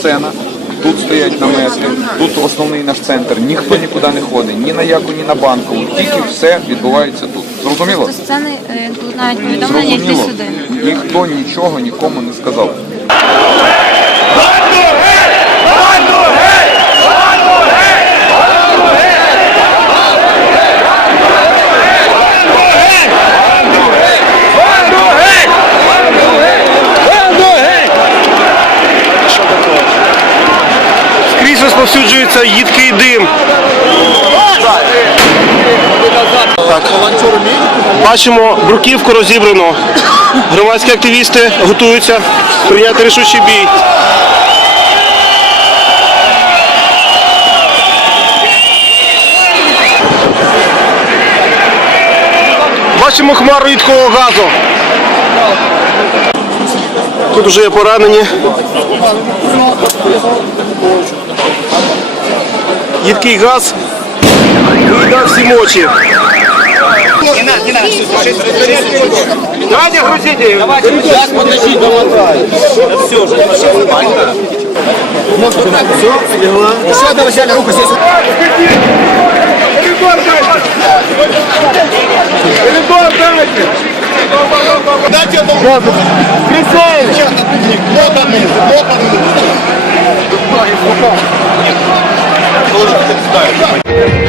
сцена, тут стоять намети, тут основний наш центр. Ніхто нікуди не ходить, ні на яку, ні на банкову. Тільки все відбувається тут. Зрозуміло? До сцени тут навіть повідомлення йти Зрозуміло. сюди. Ніхто нічого нікому не сказав. Розповсюджується їдкий дим. Так. Бачимо, бруківку розібрано. Громадські активісти готуються прийняти рішучий бій. Бачимо хмару їдкого газу. Тут вже є поранені. Їдкий газ виїдав всі мочі. Давайте грузите. Давайте, подожди, домотай. Все же. Все, давай взяли руку здесь. Дайте одного. Прицель. Вот он, вот он. положительных ставит.